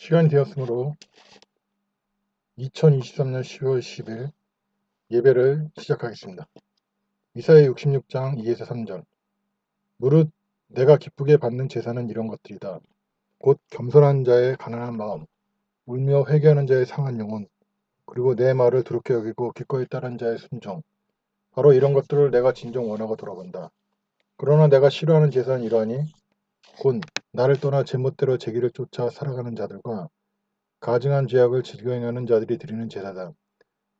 시간이 되었으므로 2023년 10월 10일 예배를 시작하겠습니다. 이사야 66장 2에서 3절. 무릇 내가 기쁘게 받는 제사는 이런 것들이다. 곧 겸손한 자의 가난한 마음, 울며 회개하는 자의 상한 영혼, 그리고 내 말을 두렵게 여기고 기꺼이 따르는 자의 순종. 바로 이런 것들을 내가 진정 원하고 돌아본다. 그러나 내가 싫어하는 제사는 이러하니 곧 나를 떠나 제멋대로 제 길을 쫓아 살아가는 자들과 가증한 죄악을 즐겨 행하는 자들이 드리는 제사다.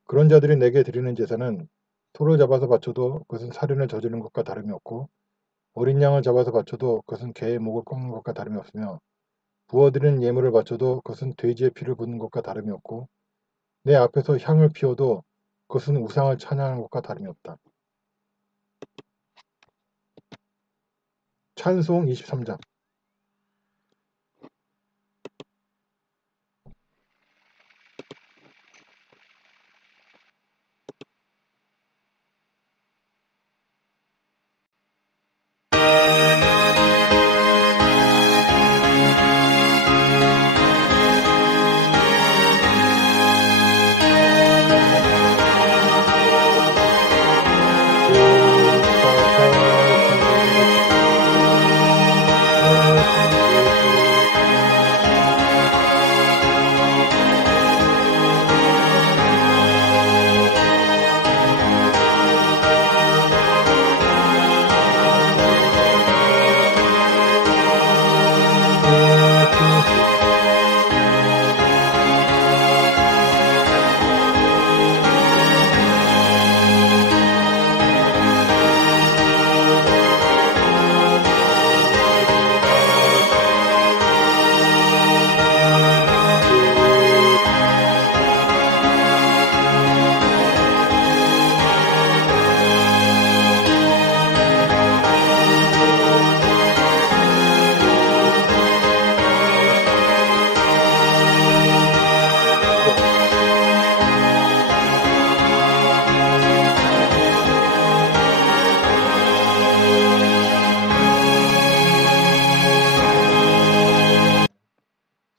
그런 자들이 내게 드리는 제사는 소를 잡아서 바쳐도 그것은 살인을 저지르는 것과 다름이 없고 어린 양을 잡아서 바쳐도 그것은 개의 목을 꺾는 것과 다름이 없으며 부어드리는 예물을 바쳐도 그것은 돼지의 피를 붓는 것과 다름이 없고 내 앞에서 향을 피워도 그것은 우상을 찬양하는 것과 다름이 없다. 찬송 23장.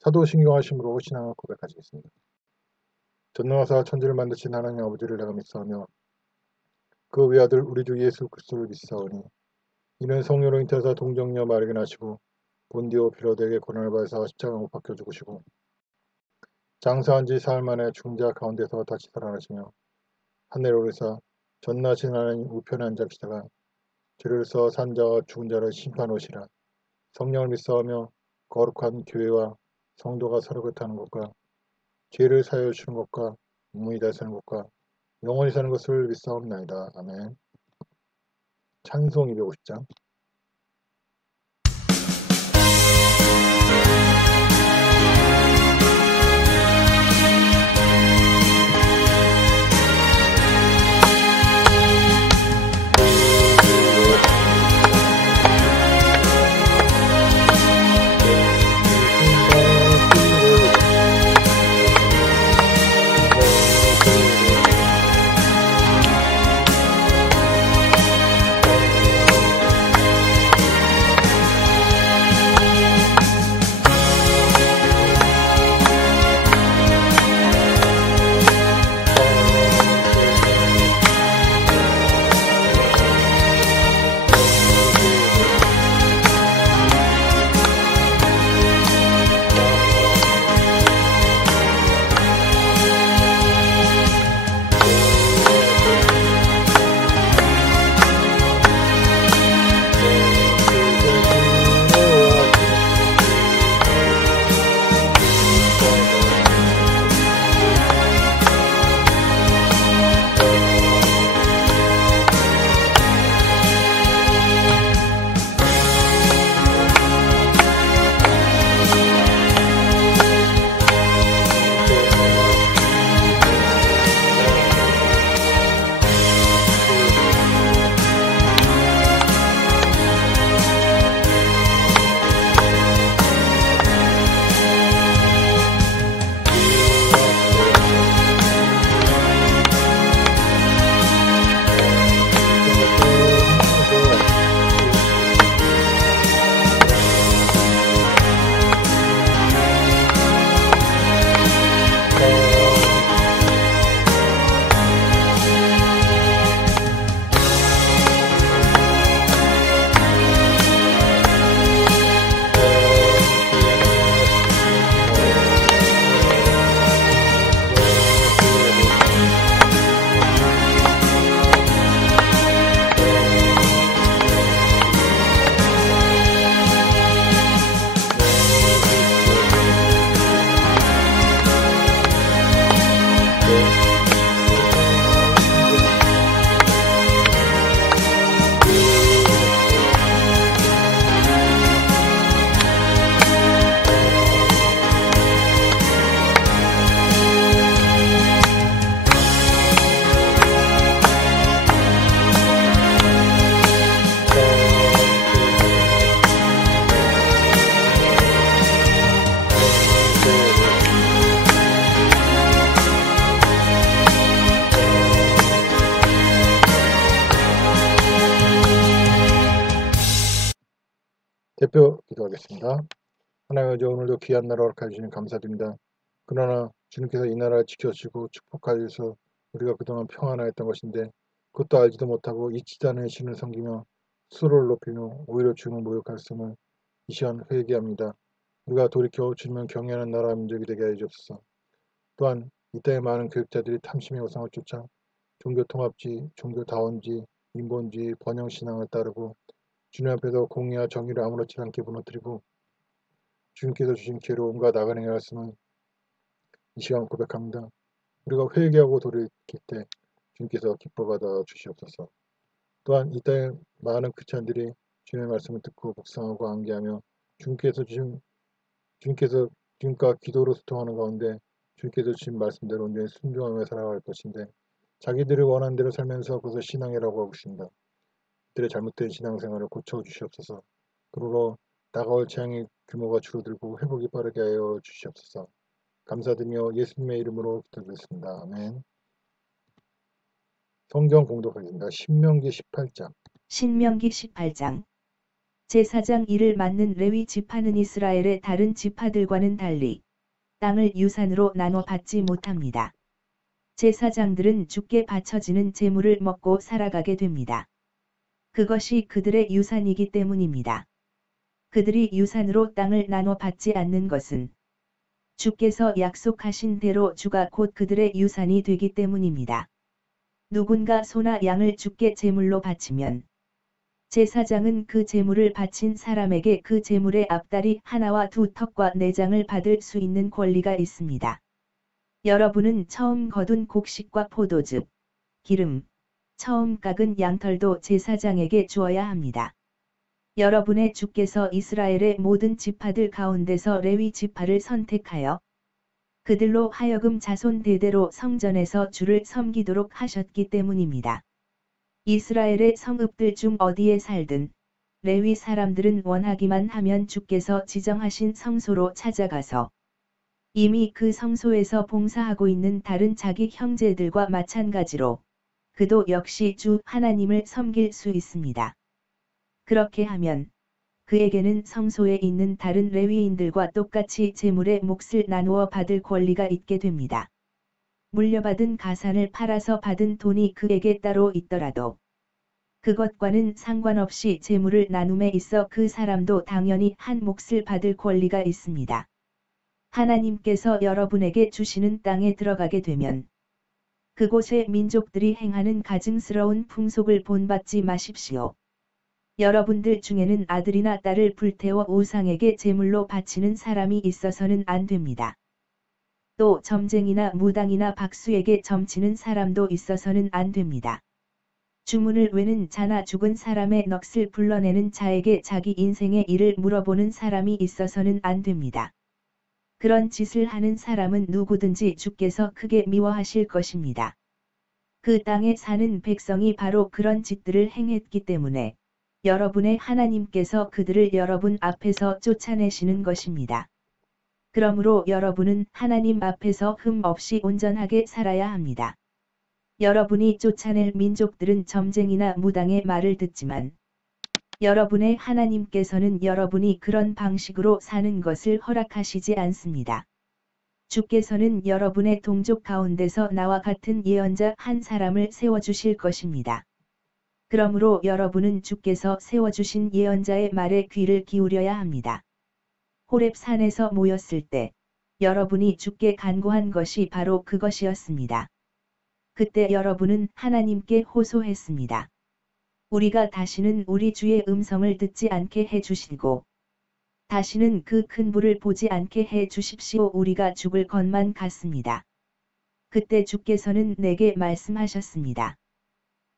사도신경하심으로 신앙을 고백하시겠습니다. 전능하사 천지를 만드신 하나님 아버지를 내가 믿사오며 그 외아들 우리 주 예수 그리스도를 믿사오니 이는 성령으로 잉태하사 동정녀 마리아에게 나시고 본디오 빌라도에게 고난을 받으사 십자가 못 박혀 죽으시고 장사한 지 사흘 만에 죽은 자 가운데서 다시 살아나시며 하늘에 오르사 전능하신 하나님 우편에 앉으시다가 죄를 써 산 자와 죽은 자를 심판하시라. 성령을 믿사오며 거룩한 교회와 성도가 서로 교통하는 것과 죄를 사하여 주시는 것과 무문히 다시 사는 것과 영원히 사는 것을 믿사옵나이다. 아멘. 찬송 250장. 대표 기도하겠습니다. 하나님 아버지, 오늘도 귀한 나라 허락해 주시니 감사드립니다. 그러나 주님께서 이 나라를 지켜주시고 축복하여 주셔서 우리가 그동안 평안하였던 것인데 그것도 알지도 못하고 잊지도 않은 신을 섬기며 수를 높이며 오히려 주님을 모욕하였음을 이 시간 회개합니다. 우리가 돌이켜 주님을 경외하는 나라 민족이 되게 하여 주옵소서. 또한 이 땅의 많은 교육자들이 탐심의 우상을 쫓아 종교통합주의, 종교다원주의, 인본주의, 번영신앙을 따르고 주님 앞에서 공의와 정의를 아무렇지 않게 무너뜨리고 주님께서 주신 기회로 온갖 나간 행을 했음을 이 시간 고백합니다. 우리가 회개하고 돌이킬 때 주님께서 기뻐받아 주시옵소서. 또한 이 땅의 많은 크리스찬들이 주님의 말씀을 듣고 묵상하고 암기하며 주님께서 주님과 기도로 소통하는 가운데 주님께서 주신 말씀대로 온전히 순종하며 살아갈 것인데 자기들이 원하는 대로 살면서 그것을 신앙이라고 하고 있습니다. 그들의 잘못된 신앙생활을 고쳐주시옵소서. 그러로 다가올 재앙의 규모가 줄어들고 회복이 빠르게 하여 주시옵소서. 감사드리며 예수님의 이름으로 기도드렸습니다. 아멘. 성경 공독하겠습니다. 신명기 18장. 신명기 18장. 제사장 일을 맡는 레위 지파는 이스라엘의 다른 지파들과는 달리 땅을 유산으로 나눠 받지 못합니다. 제사장들은 주께 바쳐지는 제물을 먹고 살아가게 됩니다. 그것이 그들의 유산이기 때문입니다. 그들이 유산으로 땅을 나눠 받지 않는 것은 주께서 약속하신 대로 주가 곧 그들의 유산이 되기 때문입니다. 누군가 소나 양을 주께 제물로 바치면 제사장은 그 제물을 바친 사람에게 그 제물의 앞다리 하나와 두 턱과 내장을 받을 수 있는 권리가 있습니다. 여러분은 처음 거둔 곡식과 포도즙, 기름, 처음 깎은 양털도 제사장에게 주어야 합니다. 여러분의 주께서 이스라엘의 모든 지파들 가운데서 레위 지파를 선택하여 그들로 하여금 자손 대대로 성전에서 주를 섬기도록 하셨기 때문입니다. 이스라엘의 성읍들 중 어디에 살든 레위 사람들은 원하기만 하면 주께서 지정하신 성소로 찾아가서 이미 그 성소에서 봉사하고 있는 다른 자기 형제들과 마찬가지로 그도 역시 주 하나님을 섬길 수 있습니다. 그렇게 하면 그에게는 성소에 있는 다른 레위인들과 똑같이 제물의 몫을 나누어 받을 권리가 있게 됩니다. 물려받은 가산을 팔아서 받은 돈이 그에게 따로 있더라도 그것과는 상관없이 제물을 나눔에 있어 그 사람도 당연히 한 몫을 받을 권리가 있습니다. 하나님께서 여러분에게 주시는 땅에 들어가게 되면 그곳의 민족들이 행하는 가증스러운 풍속을 본받지 마십시오. 여러분들 중에는 아들이나 딸을 불태워 우상에게 제물로 바치는 사람이 있어서는 안 됩니다. 또 점쟁이나 무당이나 박수에게 점치는 사람도 있어서는 안 됩니다. 주문을 외는 자나 죽은 사람의 넋을 불러내는 자에게 자기 인생의 일을 물어보는 사람이 있어서는 안 됩니다. 그런 짓을 하는 사람은 누구든지 주께서 크게 미워하실 것입니다. 그 땅에 사는 백성이 바로 그런 짓들을 행했기 때문에 여러분의 하나님께서 그들을 여러분 앞에서 쫓아내시는 것입니다. 그러므로 여러분은 하나님 앞에서 흠 없이 온전하게 살아야 합니다. 여러분이 쫓아낼 민족들은 점쟁이나 무당의 말을 듣지만 여러분의 하나님께서는 여러분이 그런 방식으로 사는 것을 허락하시지 않습니다. 주께서는 여러분의 동족 가운데서 나와 같은 예언자 한 사람을 세워주실 것입니다. 그러므로 여러분은 주께서 세워주신 예언자의 말에 귀를 기울여야 합니다. 호렙산에서 모였을 때 여러분이 주께 간구한 것이 바로 그것이었습니다. 그때 여러분은 하나님께 호소했습니다. 우리가 다시는 우리 주의 음성을 듣지 않게 해주시고 다시는 그 큰 불을 보지 않게 해주십시오. 우리가 죽을 것만 같습니다. 그때 주께서는 내게 말씀하셨습니다.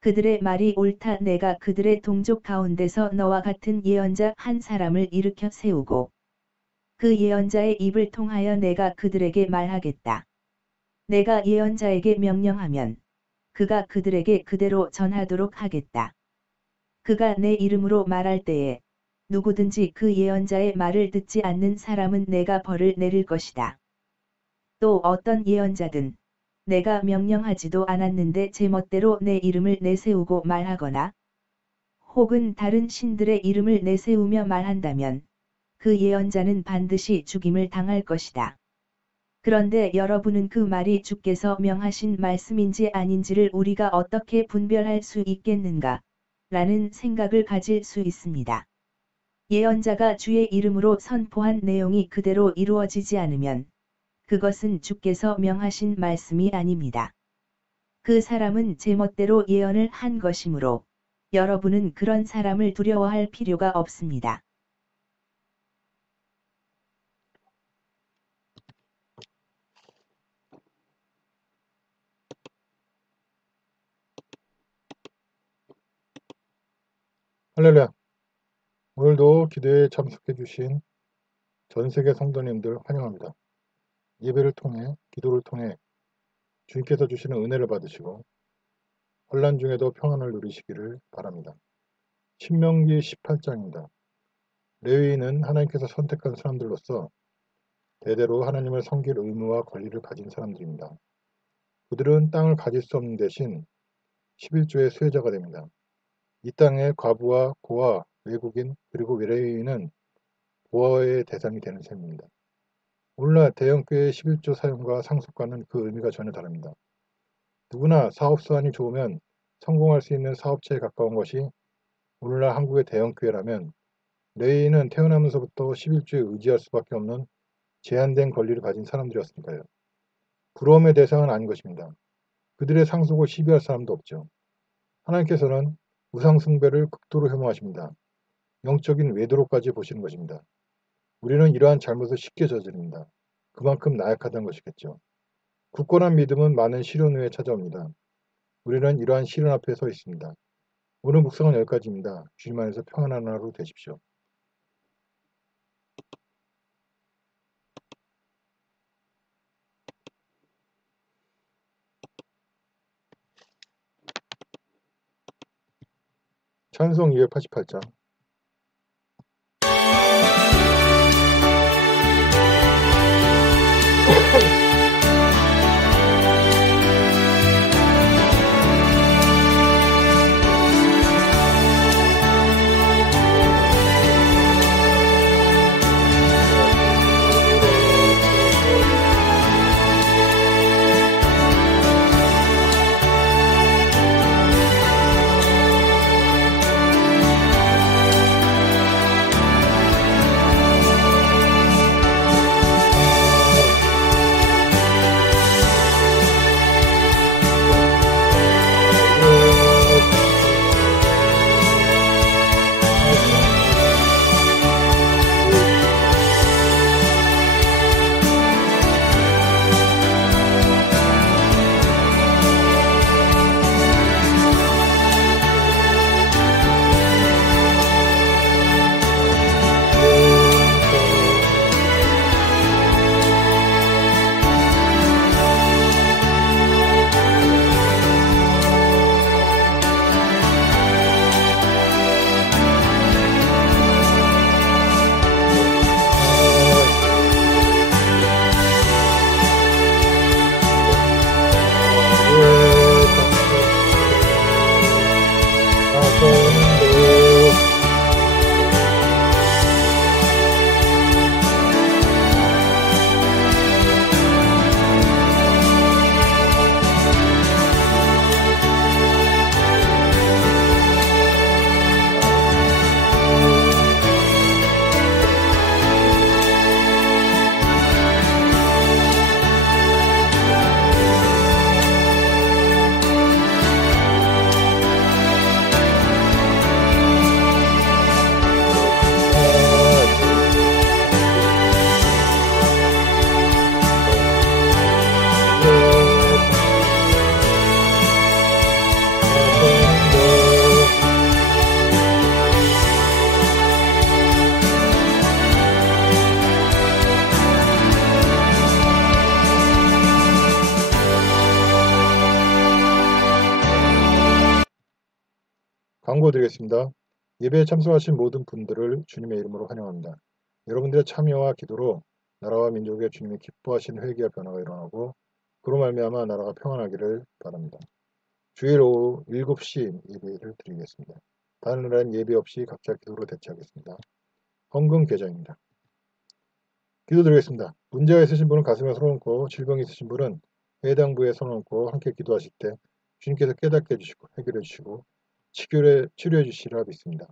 그들의 말이 옳다. 내가 그들의 동족 가운데서 너와 같은 예언자 한 사람을 일으켜 세우고 그 예언자의 입을 통하여 내가 그들에게 말하겠다. 내가 예언자에게 명령하면 그가 그들에게 그대로 전하도록 하겠다. 그가 내 이름으로 말할 때에 누구든지 그 예언자의 말을 듣지 않는 사람은 내가 벌을 내릴 것이다. 또 어떤 예언자든 내가 명령하지도 않았는데 제멋대로 내 이름을 내세우고 말하거나 혹은 다른 신들의 이름을 내세우며 말한다면 그 예언자는 반드시 죽임을 당할 것이다. 그런데 여러분은 그 말이 주께서 명하신 말씀인지 아닌지를 우리가 어떻게 분별할 수 있겠는가? 라는 생각을 가질 수 있습니다. 예언자가 주의 이름으로 선포한 내용이 그대로 이루어지지 않으면 그것은 주께서 명하신 말씀이 아닙니다. 그 사람은 제멋대로 예언을 한 것이므로 여러분은 그런 사람을 두려워할 필요가 없습니다. 할렐루야. 오늘도 기도에 참석해 주신 전 세계 성도님들 환영합니다. 예배를 통해 기도를 통해 주님께서 주시는 은혜를 받으시고 혼란 중에도 평안을 누리시기를 바랍니다. 신명기 18장입니다. 레위인은 하나님께서 선택한 사람들로서 대대로 하나님을 섬길 의무와 권리를 가진 사람들입니다. 그들은 땅을 가질 수 없는 대신 11조의 수혜자가 됩니다. 이 땅의 과부와 고아, 외국인 그리고 레위인은 보호의 대상이 되는 셈입니다. 오늘날 대형교회의 11조 사용과 상속과는 그 의미가 전혀 다릅니다. 누구나 사업 수완이 좋으면 성공할 수 있는 사업체에 가까운 것이 오늘날 한국의 대형교회라면 레위인은 태어나면서부터 11조에 의지할 수밖에 없는 제한된 권리를 가진 사람들이었으니까요. 부러움의 대상은 아닌 것입니다. 그들의 상속을 시비할 사람도 없죠. 하나님께서는 우상숭배를 극도로 혐오하십니다. 영적인 외도로까지 보시는 것입니다. 우리는 이러한 잘못을 쉽게 저지릅니다. 그만큼 나약하다는 것이겠죠. 굳건한 믿음은 많은 시련 후에 찾아옵니다. 우리는 이러한 시련 앞에 서 있습니다. 오늘 묵상은 여기까지입니다. 주님 안에서 평안한 하루 되십시오. 찬송 288장. 광고 드리겠습니다. 예배에 참석하신 모든 분들을 주님의 이름으로 환영합니다. 여러분들의 참여와 기도로 나라와 민족의 주님이 기뻐하시는 회개와 변화가 일어나고 그로 말미암아 나라가 평안하기를 바랍니다. 주일 오후 7시 예배를 드리겠습니다. 다른 날은 예배 없이 각자 기도로 대처하겠습니다. 헌금 계좌입니다. 기도드리겠습니다. 문제가 있으신 분은 가슴에 손을 얹고 질병이 있으신 분은 해당 부에 손을 얹고 함께 기도하실 때 주님께서 깨닫게 해주시고 해결해 주시고 치료해 주시리라 믿습니다.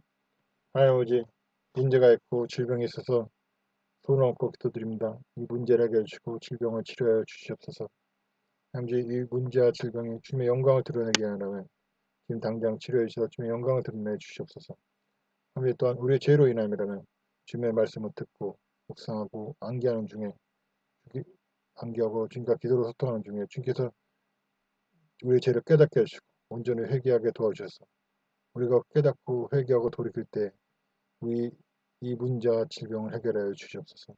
하나님 아버지, 문제가 있고 질병이 있어서 손을 얹고 기도드립니다. 이 문제를 해결해 주시고 질병을 치료하여 주시옵소서. 하나님, 이 문제와 질병이 주님의 영광을 드러내게 하려면 지금 당장 치료해 주셔서 주님의 영광을 드러내 주시옵소서. 하나님, 또한 우리의 죄로 인함이라면 주님의 말씀을 듣고 묵상하고 암기하는 중에 암기하고 주님과 기도로 소통하는 중에 주님께서 우리의 죄를 깨닫게 해주시고 온전히 회개하게 도와주셔서 우리가 깨닫고 회개하고 돌이킬 때 우리 이 문제와 질병을 해결하여 주시옵소서.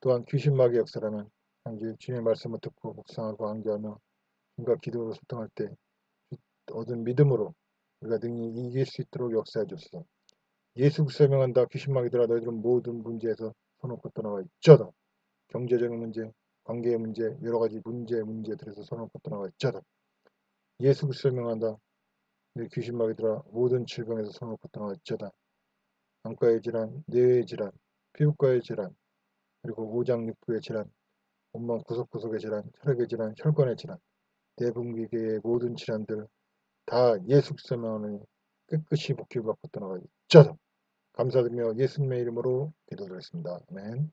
또한 귀신마귀의 역사라면 하나님, 주님의 말씀을 듣고 묵상하고 암기하며 주님과 기도로 소통할 때 얻은 믿음으로 우리가 능히 이길 수 있도록 역사해 주옵소서. 예수 그리스도 명한다. 귀신마귀들아, 너희들은 모든 문제에서 손 놓고 떠나가 있자다. 경제적인 문제, 관계의 문제, 여러 가지 문제들에서 손 놓고 떠나가 있자다. 예수 그리스도 명한다. 너희 귀신마귀들아, 모든 질병에서 손 놓고 떠나가 있자다. 안과의 질환, 뇌의 질환, 피부과의 질환, 그리고 오장육부의 질환, 온몸 구석구석의 질환, 혈액의 질환, 혈관의 질환, 대분비계의 모든 질환들 다 예수 그리스도 명하니 깨끗이 복귀받고 떠나가 있자다. 감사드리며 예수님의 이름으로 기도드렸습니다. 아멘.